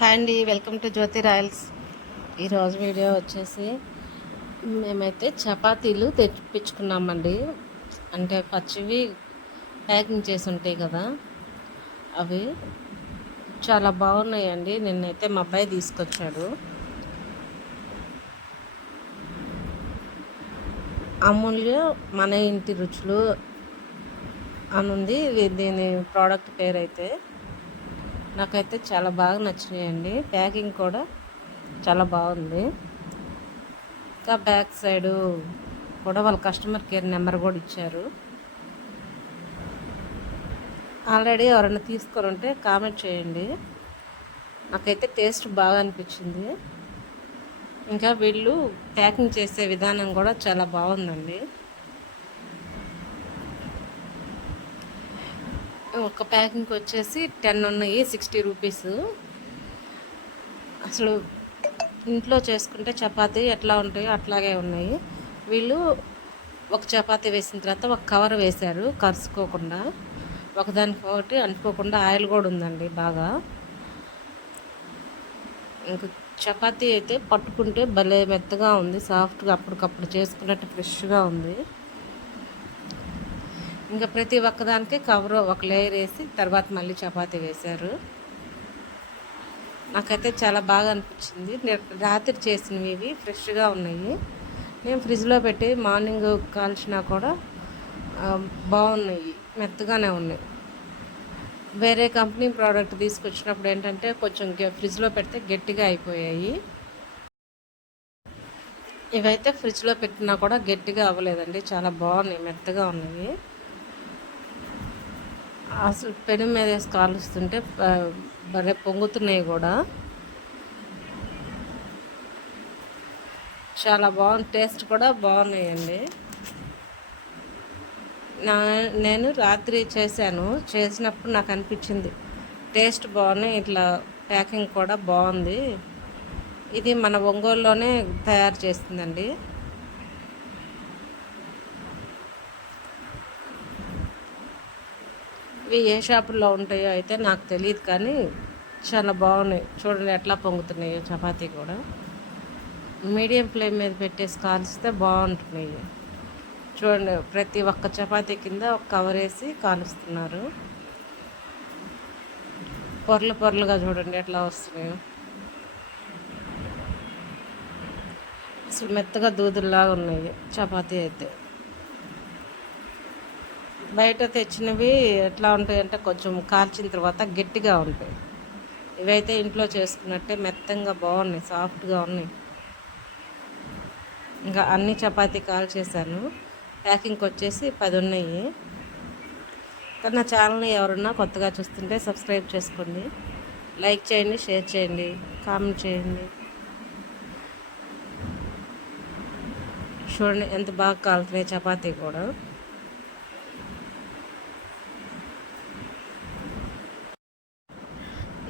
Hi అండి welcome to Jyothi Royals. ఈరోజు video వచ్చేసి మేమైతే చపాతీలు తెప్పించుకున్నామండి. అంటే పచ్చివి ప్యాకింగ్ చేసి ఉంటాయి కదా అవి చాలా బాగున్నాయండి. నిన్నైతే మా అబ్బాయి తీసుకొచ్చాడు. అమూల్య మన ఇంటి రుచులు అని ఉంది దీని ప్రోడక్ట్ పేరు అయితే నాకైతే చాలా బాగా నచ్చినాయండి. ప్యాకింగ్ కూడా చాలా బాగుంది. ఇంకా బ్యాక్ సైడు కూడా వాళ్ళ కస్టమర్ కేర్ నెంబర్ కూడా ఇచ్చారు. ఆల్రెడీ ఎవరైనా తీసుకొని ఉంటే కామెంట్ చేయండి. నాకైతే టేస్ట్ బాగా అనిపించింది. ఇంకా వీళ్ళు ప్యాకింగ్ చేసే విధానం కూడా చాలా బాగుందండి. ఒక ప్యాకింగ్కి వచ్చేసి టెన్ ఉన్నాయి సిక్స్టీ రూపీస్. అసలు ఇంట్లో చేసుకుంటే చపాతీ ఎట్లా ఉంటాయో అట్లాగే ఉన్నాయి. వీళ్ళు ఒక చపాతీ వేసిన తర్వాత ఒక కవర్ వేశారు కరుసుకోకుండా ఒకదానికి ఒకటి అంటుకోకుండా ఆయిల్ కూడా ఉందండి బాగా. ఇంకా చపాతీ అయితే పట్టుకుంటే భలే మెత్తగా ఉంది సాఫ్ట్గా అప్పటికప్పుడు చేసుకున్నట్టు ఫ్రెష్గా ఉంది. ఇంకా ప్రతి ఒక్కదానికి కవర్ ఒక లేయర్ వేసి తర్వాత మళ్ళీ చపాతీ వేశారు. నాకైతే చాలా బాగా అనిపించింది. రాత్రి చేసినవి ఇవి ఫ్రెష్గా ఉన్నాయి. నేను ఫ్రిడ్జ్లో పెట్టి మార్నింగ్ కాల్చినా కూడా బాగున్నాయి. మెత్తగానే ఉన్నాయి. వేరే కంపెనీ ప్రోడక్ట్ తీసుకొచ్చినప్పుడు ఏంటంటే కొంచెం ఫ్రిడ్జ్లో పెడితే గట్టిగా అయిపోయాయి. ఇవైతే ఫ్రిడ్జ్లో పెట్టినా కూడా గట్టిగా అవ్వలేదండి. చాలా బాగున్నాయి మెత్తగా ఉన్నాయి. అసలు పెను మీద వేసి కాలుస్తుంటే భలే పొంగుతున్నాయి కూడా. చాలా బాగుంది. టేస్ట్ కూడా బాగున్నాయండి. నా నేను రాత్రి చేశాను. చేసినప్పుడు నాకు అనిపించింది టేస్ట్ బాగున్నాయి ఇట్లా ప్యాకింగ్ కూడా బాగుంది. ఇది మన ఒంగోలులోనే తయారు చేస్తుందండి. ఇవి ఏ షాపుల్లో ఉంటాయో అయితే నాకు తెలియదు కానీ చాలా బాగున్నాయి. చూడండి ఎట్లా పొంగుతున్నాయో చపాతీ కూడా. మీడియం ఫ్లేమ్ మీద పెట్టేసి కాలుస్తే బాగుంటున్నాయి. చూడండి ప్రతి ఒక్క చపాతీ కింద ఒక కవర్ వేసి కాలుస్తున్నారు. పొరలు పొరలుగా చూడండి ఎట్లా వస్తున్నాయో. అసలు మెత్తగా దూదుల్లాగా ఉన్నాయి చపాతీ అయితే. బయట తెచ్చినవి ఎట్లా ఉంటాయంటే కొంచెం కాల్చిన తర్వాత గట్టిగా ఉంటాయి. ఇవైతే ఇంట్లో చేసుకున్నట్టే మెత్తంగా బాగున్నాయి సాఫ్ట్గా ఉన్నాయి. ఇంకా అన్ని చపాతీ కాల్ చేశాను. ప్యాకింగ్కి వచ్చేసి పది ఉన్నాయి. కానీ నా ఛానల్ని ఎవరన్నా కొత్తగా చూస్తుంటే సబ్స్క్రైబ్ చేసుకోండి. లైక్ చేయండి షేర్ చేయండి కామెంట్ చేయండి. చూడండి ఎంత బాగా కాలుతున్నాయి చపాతీ కూడా.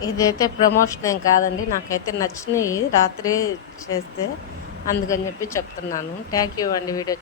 ఇదైతే ప్రమోషన్ ఏం కాదండి. నాకైతే నచ్చినాయి. రాత్రి చేస్తే అందుకని చెప్పి చెప్తున్నాను. థ్యాంక్ యూ అండి వీడియో